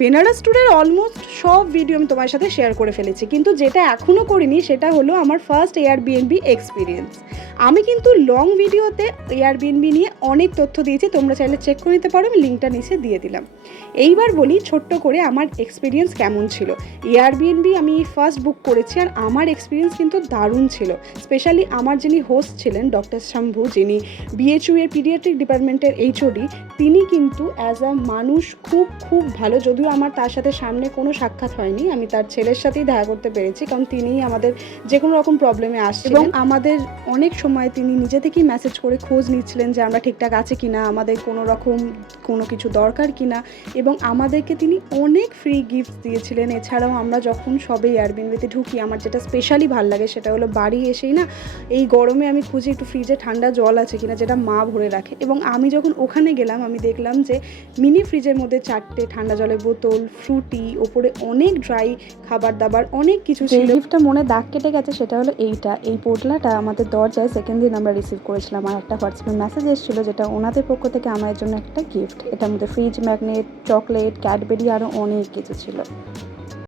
বেনারস ট্যুরের অলমোস্ট সব ভিডিও আমি তোমার সাথে শেয়ার করে ফেলেছি, কিন্তু যেটা এখনও করিনি সেটা হলো আমার ফার্স্ট এয়ারবিএনবি এক্সপিরিয়েন্স। আমি কিন্তু লং ভিডিওতে এয়ারবিএনবি নিয়ে অনেক তথ্য দিয়েছি, তোমরা চাইলে চেক করে নিতে পারো, আমি লিঙ্কটা নিচে দিয়ে দিলাম। এইবার বলি ছোট্ট করে আমার এক্সপিরিয়েন্স কেমন ছিল। এয়ারবিএনবি আমি ফার্স্ট বুক করেছি আর আমার এক্সপিরিয়েন্স কিন্তু দারুণ ছিল। স্পেশালি আমার যিনি হোস্ট ছিলেন ডক্টর শম্ভু, যিনি বিএচইউ এর পিডিয়াট্রিক ডিপার্টমেন্টের এইচওডি, তিনি কিন্তু অ্যাজ আ মানুষ খুব ভালো। যদিও আমার তার সাথে সামনে কোনো সাক্ষাৎ হয়নি, আমি তার ছেলের সাথেই দেখা করতে পেরেছি, কারণ তিনিই আমাদের যে কোনো রকম প্রবলেমে আসছিলেন এবং আমাদের অনেক সময় তিনি নিজে থেকেই মেসেজ করে খোঁজ নিচ্ছিলেন যে আমরা ঠিকঠাক আছে কিনা, আমাদের কোনো রকম কোনো কিছু দরকার কিনা, এবং আমাদেরকে তিনি অনেক ফ্রি গিফট দিয়েছিলেন। এছাড়াও আমরা যখন সবে এয়ারবিএনবিতে ঢুকি, আমার যেটা স্পেশালি ভালো লাগে সেটা হলো বাড়ি এসেই না এই গরমে আমি খুঁজি একটু ফ্রিজে ঠান্ডা জল আছে কিনা, যেটা মা ভরে রাখে। এবং আমি যখন ওখানে গেলাম আমি দেখলাম যে মিনি ফ্রিজের মধ্যে 4টে ঠান্ডা জলের বোতল, ফ্রুটি, ওপরে অনেক ড্রাই খাবার দাবার, অনেক কিছু ছিল। গিফটটা মনে দাগ কেটে গেছে সেটা হলো এই পোটলাটা আমাদের দরজায় সেকেন্ড দিন আমরা রিসিভ করেছিলাম, আর একটা হোয়াটসঅ্যাপে মেসেজ এসেছিলো যেটা ওনাদের পক্ষ থেকে আমার জন্য একটা গিফট। এটার মধ্যে ফ্রিজ ম্যাগনেট, চকলেট, ক্যাডবেরি আরও অনেক কিছু ছিল।